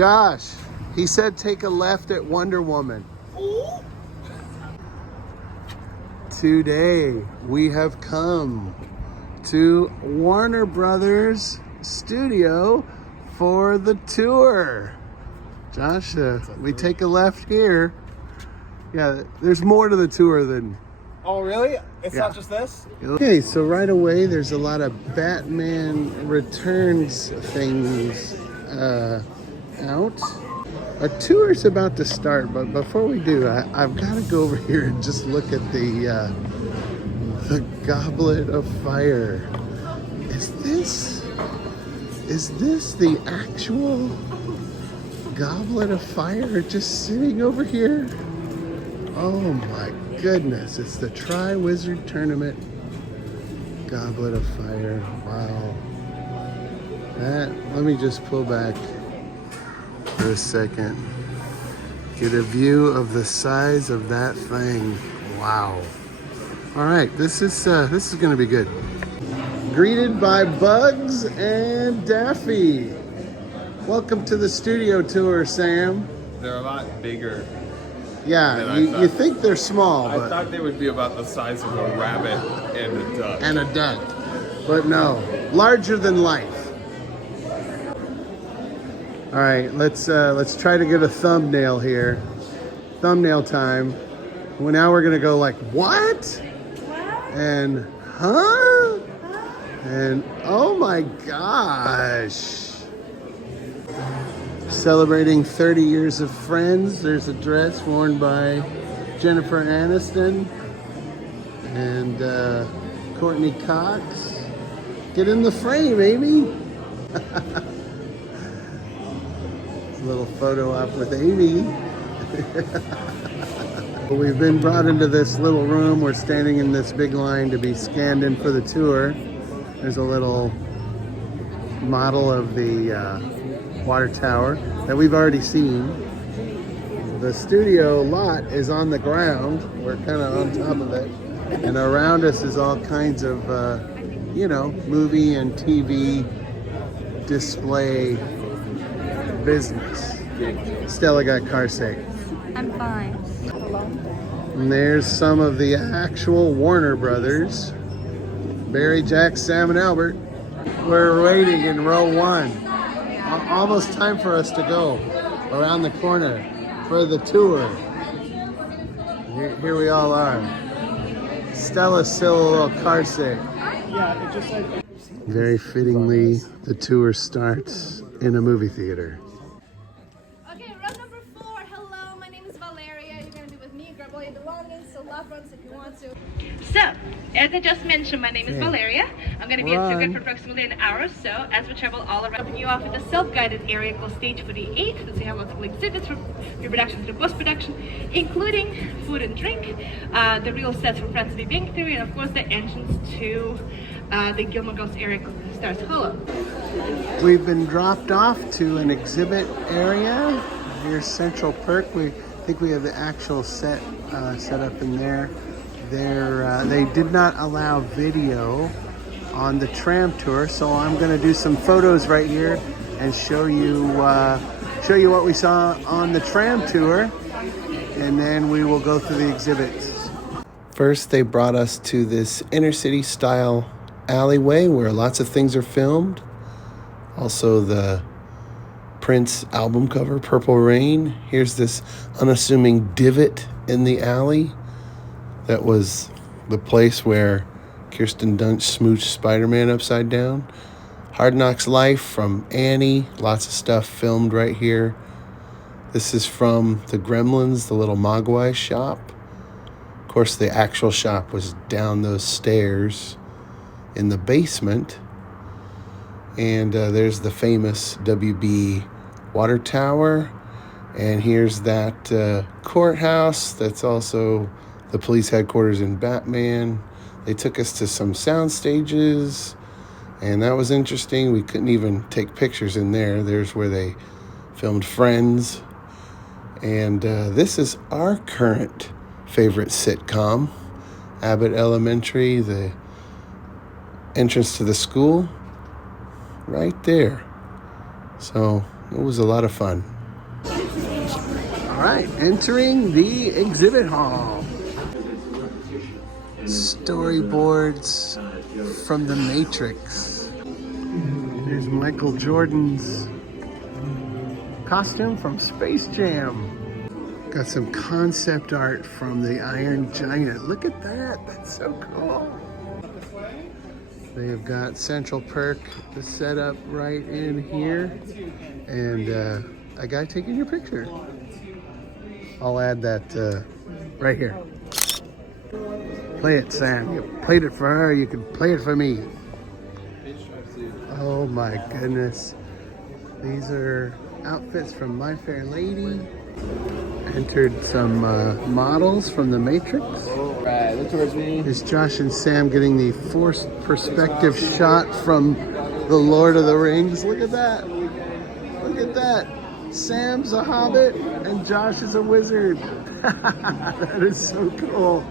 Josh, he said take a left at Wonder Woman. Today we have come to Warber Bros Studio for the tour. Josh, we take a left here. Yeah, there's more to the tour than... Oh, really? It's not just this? Okay, so right away there's a lot of Batman Returns things out. Our tour's about to start, but before we do, I've got to go over here and just look at the Goblet of Fire. Is this the actual Goblet of Fire just sitting over here? Oh my goodness, it's the Tri-Wizard Tournament Goblet of Fire. Wow. Let me just pull back for a second. Get a view of the size of that thing. Wow. All right, this is gonna be good. Greeted by Bugs and Daffy. Welcome to the studio tour, Sam. They're a lot bigger. Yeah, you think they're small, I but... thought they would be about the size of a rabbit and a duck. And a duck. But no, larger than life. All right, let's try to get a thumbnail here. Thumbnail time. Well, now we're gonna go like, what? And, huh? And, oh my gosh. Celebrating 30 years of Friends. There's a dress worn by Jennifer Aniston and Courtney Cox. Get in the frame, Amy. A little photo op with Amy. We've been brought into this little room. We're standing in this big line to be scanned in for the tour. There's a little model of the water tower that we've already seen. The studio lot is on the ground. We're kind of on top of it. And around us is all kinds of, movie and TV display business. Stella got car sick. I'm fine. And there's some of the actual Warner Brothers. Barry, Jack, Sam, and Albert. We're waiting in row 1. Almost time for us to go around the corner for the tour. Here we all are. Stella's still a little car sick. Very fittingly, the tour starts in a movie theater. Okay, row number 4. Hello, my name is Valeria. You're going to be with me. Grab all your belongings, so left runs if you want to. So, as I just mentioned, my name is Valeria. I'm going to be at Stuttgart for approximately an hour or so as we travel all around. Dropping you off at the self-guided area called Stage 48. So you have lots of exhibits from pre-production to post-production, including food and drink, the real sets from Friends of the Big Theory, and of course the entrance to the Gilmore Girls area called Stars Hollow. We've been dropped off to an exhibit area. Here's Central Perk. We think we have the actual set set up in there. They did not allow video on the tram tour, so I'm going to do some photos right here and show you what we saw on the tram tour, and then we will go through the exhibits. First, they brought us to this inner city style alleyway where lots of things are filmed. Also, the Prince album cover, Purple Rain. Here's this unassuming divot in the alley. That was the place where Kirsten Dunst smooched Spider-Man upside down. Hard Knocks Life from Annie. Lots of stuff filmed right here. This is from the Gremlins, the little Mogwai shop. Of course, the actual shop was down those stairs in the basement. And there's the famous WB water tower. And here's that courthouse. That's also the police headquarters in Batman. They took us to some sound stages, and that was interesting. We couldn't even take pictures in there. There's where they filmed Friends. And this is our current favorite sitcom, Abbott Elementary, the entrance to the school, right there. So It was a lot of fun. All right, entering the exhibit hall. Storyboards from the Matrix. Here's Michael Jordan's costume from Space Jam. Got some concept art from the Iron Giant. Look at that, that's so cool. They have got Central Perk set up right in here. And a guy taking your picture. I'll add that right here. Play it, Sam. You played it for her, you can play it for me. Oh my goodness. These are outfits from My Fair Lady. Entered some models from the Matrix. Right, look towards me. Is Josh and Sam getting the forced perspective shot from the Lord of the Rings? Look at that. Look at that. Sam's a hobbit and Josh is a wizard. That is so cool.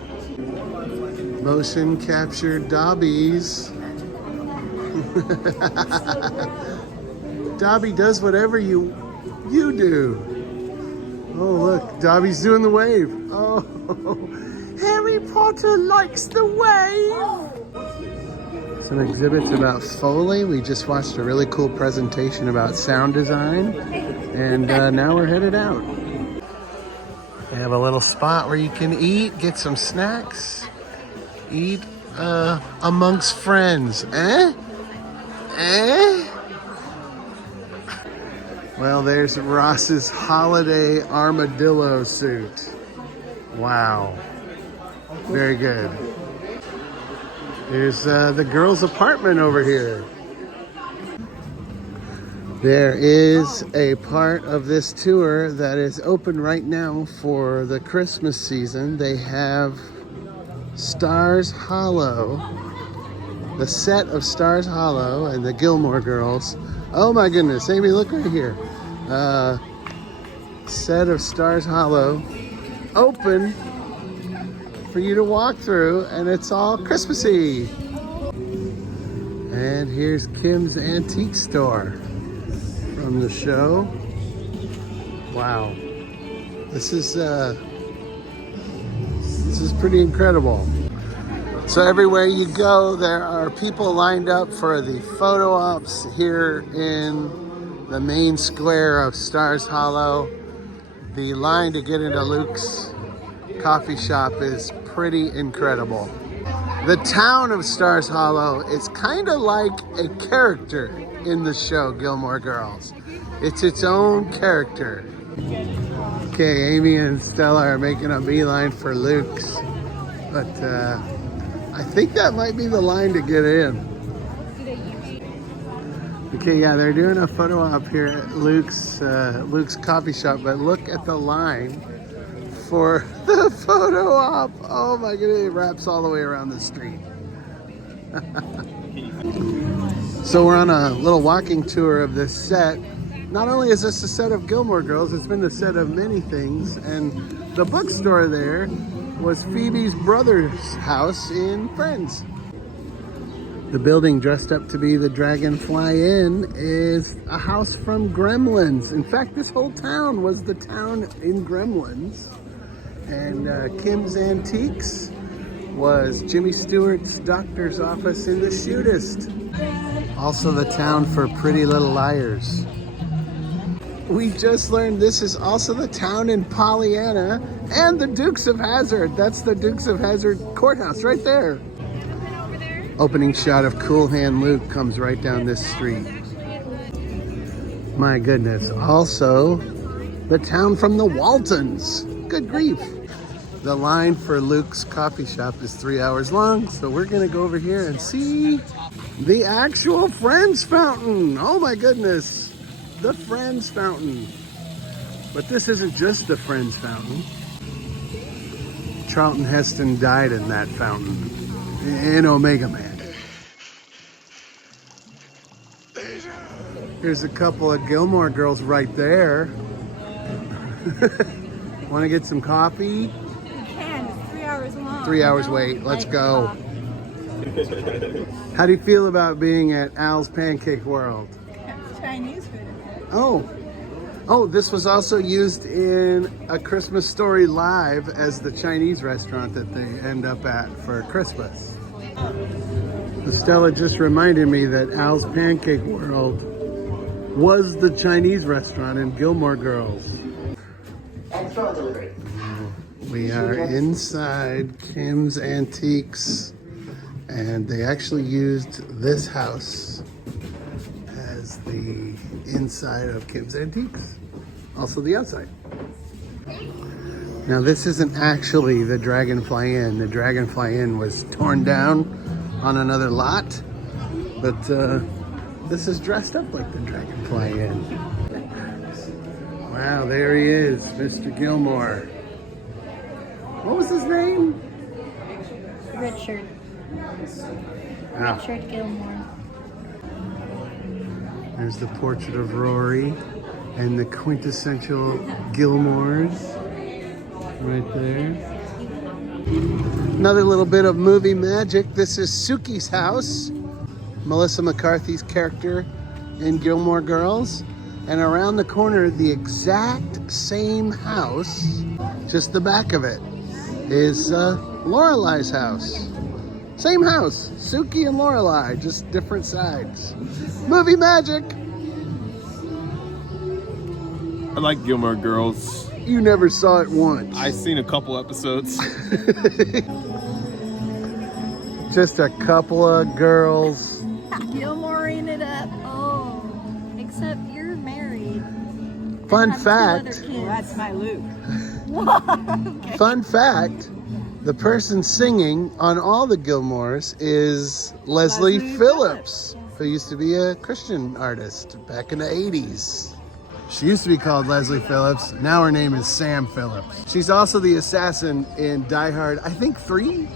Motion capture Dobbies. Dobby does whatever you do. Oh, look, Dobby's doing the wave. Oh, Harry Potter likes the wave. Some exhibits about Foley. We just watched a really cool presentation about sound design. And now we're headed out. They have a little spot where you can eat, get some snacks. Eat amongst friends. Eh? Well, there's Ross's holiday armadillo suit. Wow. Very good. Here's the girls' apartment over here. There is a part of this tour that is open right now for the Christmas season. They have Stars Hollow, the set of Stars Hollow and the Gilmore Girls. Oh my goodness, Amy, look right here. Set of Stars Hollow open for you to walk through, and it's all Christmassy. And here's Kim's Antique Store from the show. Wow, this is pretty incredible. So everywhere you go, there are people lined up for the photo ops here in the main square of Stars Hollow. The line to get into Luke's coffee shop is pretty incredible. The town of Stars Hollow is kind of like a character in the show Gilmore Girls. It's its own character. Okay, Amy and Stella are making a beeline for Luke's, but I think that might be the line to get in. Okay, yeah, they're doing a photo op here at Luke's coffee shop, but look at the line for the photo op. Oh my goodness, it wraps all the way around the street. So we're on a little walking tour of this set. Not only is this a set of Gilmore Girls, it's been the set of many things, and the bookstore there was Phoebe's brother's house in Friends. The building dressed up to be the Dragonfly Inn is a house from Gremlins. In fact, this whole town was the town in Gremlins. And Kim's Antiques was Jimmy Stewart's doctor's office in The Shootist. Also the town for Pretty Little Liars. We just learned this is also the town in Pollyanna and the Dukes of Hazzard. That's the Dukes of Hazzard courthouse right there. Opening shot of Cool Hand Luke comes right down this street. My goodness. Also, the town from the Waltons. Good grief. The line for Luke's coffee shop is 3 hours long, so we're gonna go over here and see the actual Friends fountain. Oh my goodness. The Friends fountain. But this isn't just the Friends fountain. Charlton Heston died in that fountain in Omega Man. Here's a couple of Gilmore Girls right there. Want to get some coffee? You can. It's 3 hours long. 3 hours wait. Let's go. How do you feel about being at Al's Pancake World? Chinese food. Oh, Oh, this was also used in A Christmas Story Live as the Chinese restaurant that they end up at for Christmas. Stella just reminded me that Al's Pancake World was the Chinese restaurant in Gilmore Girls. We are inside Kim's Antiques, and they actually used this house as the inside of Kim's Antiques. Also the outside. Now this isn't actually the Dragonfly Inn. The Dragonfly Inn was torn down on another lot, but this is dressed up like the Dragonfly Inn. Wow, there he is, Mr. Gilmore. What was his name? Richard. Ah. Richard Gilmore. There's the portrait of Rory and the quintessential Gilmores right there. Another little bit of movie magic. This is Suki's house, Melissa McCarthy's character in Gilmore Girls. And around the corner, the exact same house, just the back of it, is Lorelai's house. Same house, Suki and Lorelai, just different sides. Movie magic. I like Gilmore Girls. You never saw it once. I've seen a couple episodes. Just a couple of girls. Gilmoreing it up. Oh, except you're married. Fun Have two fact. other kids. Well, that's my Luke. Okay. Fun fact. The person singing on all the Gilmores is Leslie Phillips, who used to be a Christian artist back in the 80s. She used to be called Leslie Phillips. Now her name is Sam Phillips. She's also the assassin in Die Hard, I think 3?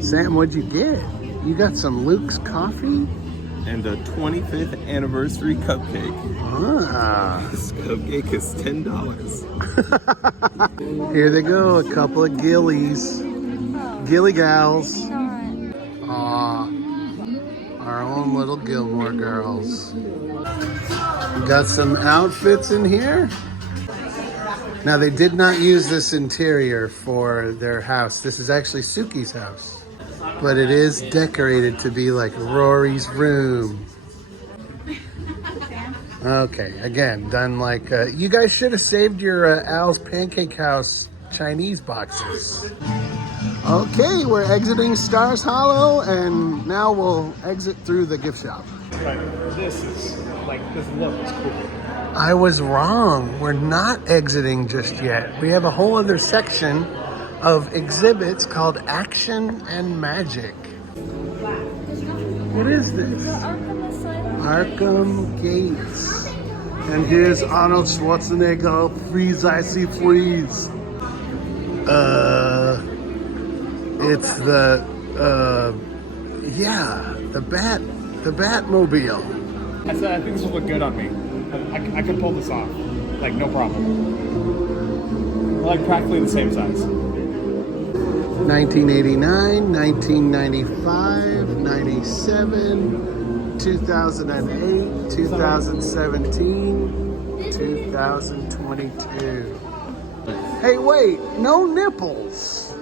Sam, what'd you get? You got some Luke's coffee? And a 25th anniversary cupcake. Ah. This cupcake is $10. Here they go, a couple of gillies. Gilly gals. Aw. Our own little Gilmore Girls. Got some outfits in here. Now they did not use this interior for their house. This is actually Suki's house. But it is decorated to be like Rory's room. Okay, again, done like... you guys should have saved your Al's Pancake House Chinese boxes. Okay, we're exiting Stars Hollow, and now we'll exit through the gift shop. But this is like, this look is cool. I was wrong. We're not exiting just yet. We have a whole other section of exhibits called Action and Magic. What is this? Arkham Gates. And here's Arnold Schwarzenegger, Freeze, I see freeze. It's the, yeah, the Batmobile. I said, I think this will look good on me. I could pull this off, like no problem. We're like practically the same size. 1989, 1995, 97, 2008, 2017, 2022. Hey, wait, no nipples.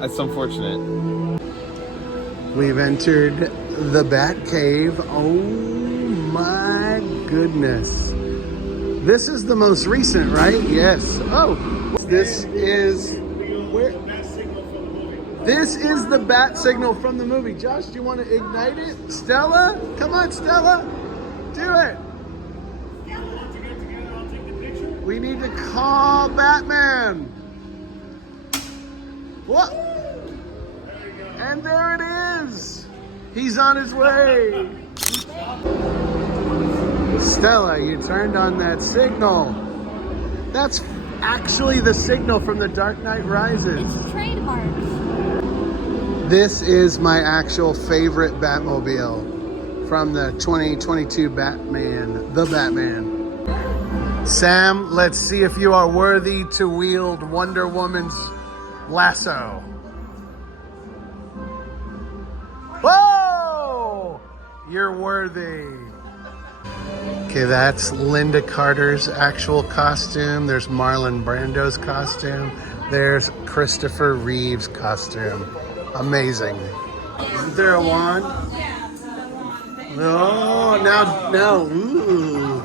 That's unfortunate. We've entered the Bat Cave. Oh my goodness. This is the most recent, right? Yes. Oh, this is where? This is the bat signal from the movie. Josh, do you want to ignite it? Stella? Come on, Stella. Do it. We need to call Batman. What? And there it is. He's on his way. Stella, you turned on that signal. That's actually the signal from The Dark Knight Rises. It's trademark. This is my actual favorite Batmobile from the 2022 Batman, the Batman. Sam, let's see if you are worthy to wield Wonder Woman's lasso. Whoa! You're worthy. Okay, that's Linda Carter's actual costume. There's Marlon Brando's costume. There's Christopher Reeve's costume. Amazing. Isn't there a wand? Oh, now, ooh.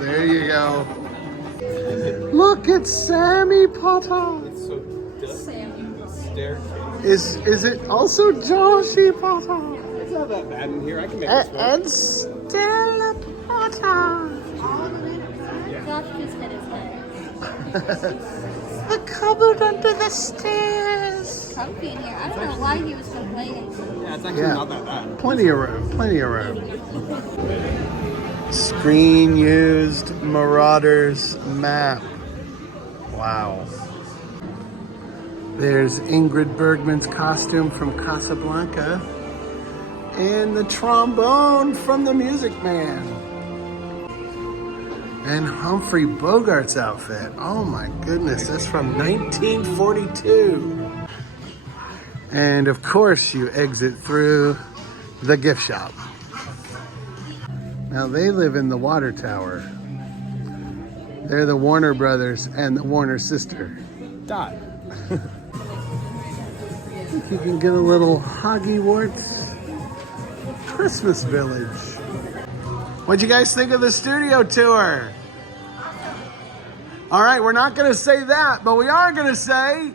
There you go. Look, it's Sammy Potter. It's so dusty. Staircase. Is it also Joshi Potter? It's not that bad in here. I can make this work. And Stella Potter. Josh just hit his head. The cupboard under the stairs. Comfy in here. I don't know why he was complaining. Yeah, it's actually not that bad. Plenty of room, plenty of room. Screen used Marauders map. Wow. There's Ingrid Bergman's costume from Casablanca. And the trombone from The Music Man. And Humphrey Bogart's outfit. Oh my goodness, that's from 1942. And of course you exit through the gift shop. Now they live in the water tower. They're the Warner brothers and the Warner sister. Dot. You can get a little Hogwarts Christmas village. What'd you guys think of the studio tour? All right, we're not gonna say that, but we are gonna say